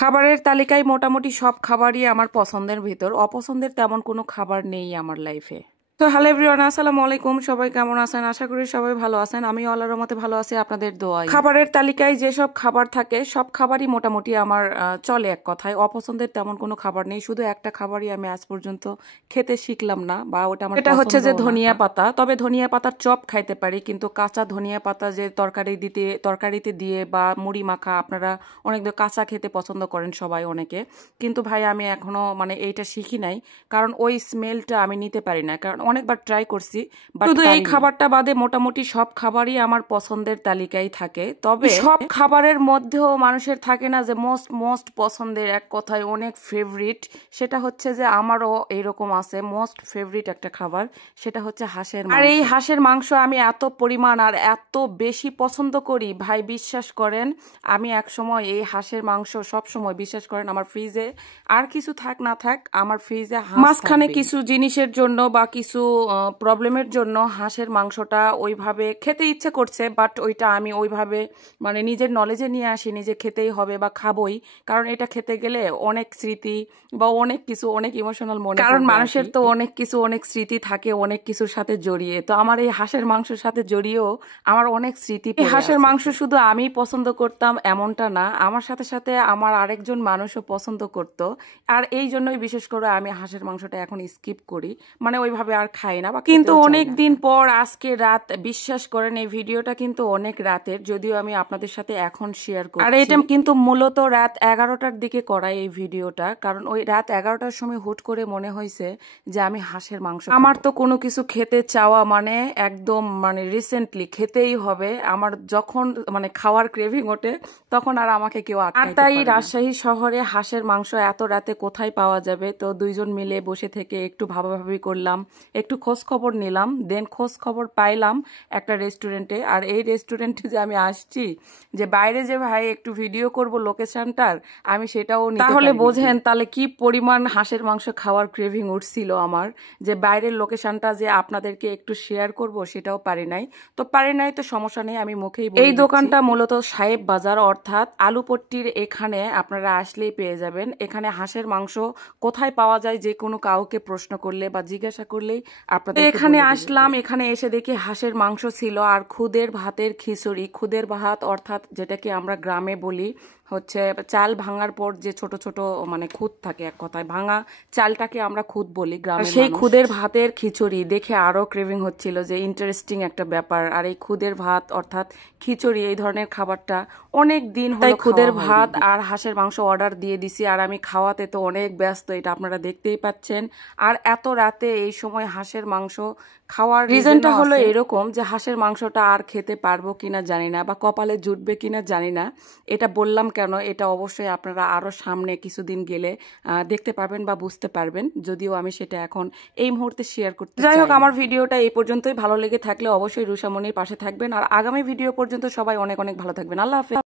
খাবারের তালিকায় মোটামুটি সব খাবারই আমার পছন্দের ভিতর, অপছন্দের তেমন কোনো খাবার নেই আমার লাইফে। তো হ্যালো এভরিওয়ান, আসসালামু আলাইকুম। সবাই কেমন আছেন? আশা করি সবাই ভালো আছেন। আমি আল্লাহর রহমতে ভালো আছি, আপনাদের দোয়ায়। খাবারের তালিকায় যেসব খাবার থাকে সব খাবারই মোটামুটি আমার চলে, এক কথায় অপছন্দের তেমন কোনো খাবার নেই। শুধু একটা খাবারই আমি আজ পর্যন্ত খেতে শিখলাম না, বা ওটা আমার এটা হচ্ছে যে ধনিয়া পাতা। তবে ধনিয়া পাতার চপ খাইতে পারি, কিন্তু কাঁচা ধনিয়া পাতা যে তরকারিতে দিয়ে বা মুড়ি মাখা, আপনারা অনেক কাঁচা খেতে পছন্দ করেন সবাই অনেকে, কিন্তু ভাই আমি এখনো এইটা শিখি নাই, কারণ ওই স্মেলটা আমি নিতে পারি না। কারণ অনেকবার ট্রাই করছি, শুধু এই খাবারটা বাদে মোটামুটি সব খাবারই আমার পছন্দের তালিকায় থাকে। তবে সব খাবারের মধ্যেও মানুষের থাকে না যে মোস্ট পছন্দের, এক কথায় অনেক ফেভারিট। সেটা হচ্ছে যে আমারও এইরকম আছে মোস্ট ফেভারিট একটা খাবার, সেটা হচ্ছে হাঁসের মাংস। আর এই হাঁসের মাংস আমি এত পরিমাণ আর এত বেশি পছন্দ করি ভাই, বিশ্বাস করেন। আমি এক সময় এই হাঁসের মাংস সব সময়, বিশ্বাস করেন, আমার ফ্রিজে আর কিছু থাক না থাক, আমার ফ্রিজে মাঝখানে কিছু জিনিসের জন্য বা কিছু প্রবলেমের জন্য হাঁসের মাংসটা ওইভাবে খেতে ইচ্ছে করছে, বাট ওইটা আমি ওইভাবে নিজের নলেজে নিয়ে আসিনি যে খেতেই হবে বা খাবই। কারণ এটা খেতে গেলে অনেক স্মৃতি বা অনেক কিছু, অনেক ইমোশনাল মনে, কারণ মানুষের তো অনেক কিছু, অনেক স্মৃতি থাকে অনেক কিছুর সাথে জড়িয়ে। তো আমার এই হাঁসের মাংসের সাথে জড়িয়েও আমার অনেক স্মৃতি। হাঁসের মাংস শুধু আমি পছন্দ করতাম এমনটা না, আমার সাথে সাথে আমার আরেকজন মানুষও পছন্দ করতো। আর এই জন্যই বিশেষ করে আমি হাঁসের মাংসটা এখন স্কিপ করি, ওইভাবে আর খাই না। কিন্তু অনেক দিন পর আজকে রাত, বিশ্বাস করেন এই ভিডিওটা কিন্তু অনেক রাতের, যদিও আমি আপনাদের সাথে এখন শেয়ার করি। আর এটা কিন্তু মূলত রাত 11টার দিকে করা এই ভিডিওটা, কারণ ওই রাত 11টার সময় হুট করে মনে হয়েছে যে আমি হাঁসের মাংস, আমার তো কোনো কিছু খেতে চাওয়া একদম রিসেন্টলি খেতেই হবে। আমার যখন খাওয়ার ক্রেভিং ওঠে তখন আর আমাকে কেউ আটকাইতে পারে না। আর তাই রাজশাহী শহরে হাঁসের মাংস এত রাতে কোথায় পাওয়া যাবে, তো দুইজন মিলে বসে থেকে একটু ভাবাভাবি করলাম, একটু খোঁজ খবর নিলাম, দেন খোঁজ খবর পাইলাম একটা রেস্টুরেন্টে। আর এই রেস্টুরেন্টে যে আমি আসছি, যে বাইরে যে ভাই একটু ভিডিও করব লোকেশনটার, আমি সেটাও তাহলে বোঝেন তাহলে কি পরিমাণ হাঁসের মাংস খাওয়ার ক্রেভিং উঠছিল আমার, যে বাইরের লোকেশনটা যে আপনাদেরকে একটু শেয়ার করব সেটাও পারি নাই। তো সমস্যা নেই, আমি মুখেই বলি। এই দোকানটা মূলত সাহেব বাজার, অর্থাৎ আলুপট্টির এখানে আপনারা আসলেই পেয়ে যাবেন। এখানে হাঁসের মাংস কোথায় পাওয়া যায় যে কোনো কাউকে প্রশ্ন করলে বা জিজ্ঞাসা করলেই আপনাদের এখানে আসলাম। এখানে এসে দেখি হাঁসের মাংস ছিল আর খুদের ভাতের খিচুড়ি। খুদের ভাত অর্থাৎ যেটাকে আমরা গ্রামে বলি হচ্ছে চাল ভাঙার পর যে ছোট ছোট খুদ থাকে, এক কথায় ভাঙা চালটাকে আমরা খুদ বলি গ্রামে। সেই খুদের ভাতের খিচুড়ি দেখে আরো ক্রেভিং হচ্ছিল, যে ইন্টারেস্টিং একটা ব্যাপার। আর এই খুদের ভাত অর্থাৎ খিচুড়ি, এই ধরনের খাবারটা অনেক দিন হলো খুদের ভাত আর হাঁসের মাংস অর্ডার দিয়ে দিছি। আর আমি খাওয়াতে তো অনেক ব্যস্ত, এটা আপনারা দেখতেই পাচ্ছেন। আর এত রাতে এই সময় হাঁসের মাংস খাওয়ার রিজনটা হলো এরকম, যে হাঁসের মাংসটা আর খেতে পারবো কিনা জানি না, বা কপালে জুটবে কিনা জানি না। এটা বললাম কেন, এটা অবশ্যই আপনারা আরো সামনে কিছুদিন গেলে দেখতে পারবেন বা বুঝতে পারবেন, যদিও আমি সেটা এখন এই মুহূর্তে শেয়ার করতে চাই। যাই হোক, আমার ভিডিওটা এই পর্যন্তই। ভালো লেগে থাকলে অবশ্যই রুষামণির পাশে থাকবেন, আর আগামী ভিডিও পর্যন্ত সবাই অনেক অনেক ভালো থাকবেন। আল্লাহ হাফেজ।